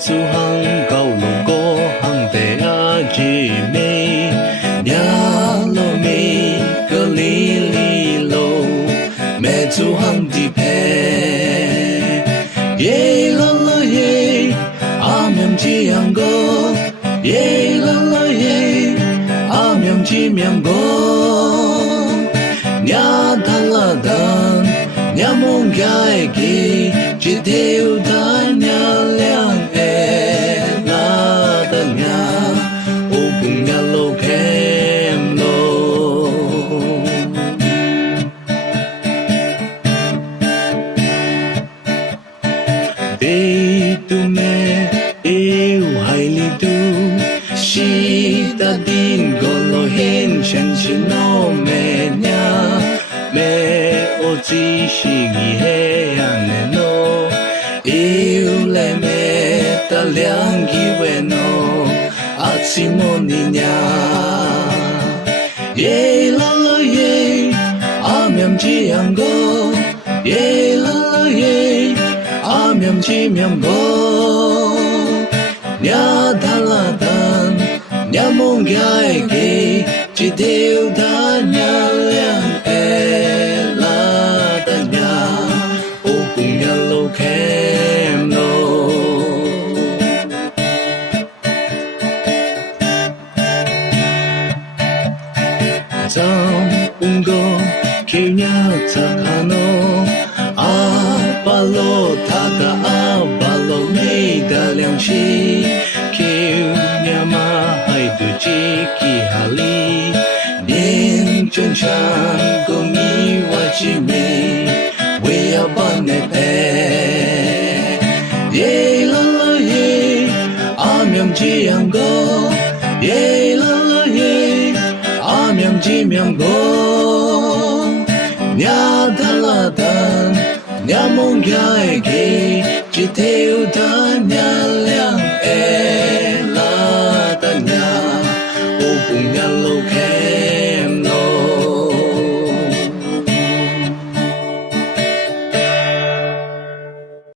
zu hang gao lo go hang de a ji me nya lo me ge li li lo me zu hang di pe ye la la ye a myam ji yang go ye la la ye a myam ji myam go nya da la dan nya mong gai gi ji deu da nya liang e la da nya o bung nya lo kem lo de tu me eu hai li tu shi da din go lo hin chen chi no me nya me o ji shi gi he yang ne no eu le me ta liang gi we no a chi mo ni nya ye la la ye a myam ji yang go ye la la ye a myam ji myam go nya da la dan nya mong gai gi ji deu da nya liang e la da nya o bung nya lo kem lo zam bung go ke nya ta ka no a ba lo ta ka a ba lo me da liang shi ke nya ma hai du ji ki ha li nian chun chan go mi wa ji me we a ba ne pe ye la la ye a myam ji yang go ye la la ye a myam ji myam go nya da la dan nya mong gai gi ji deu da nya liang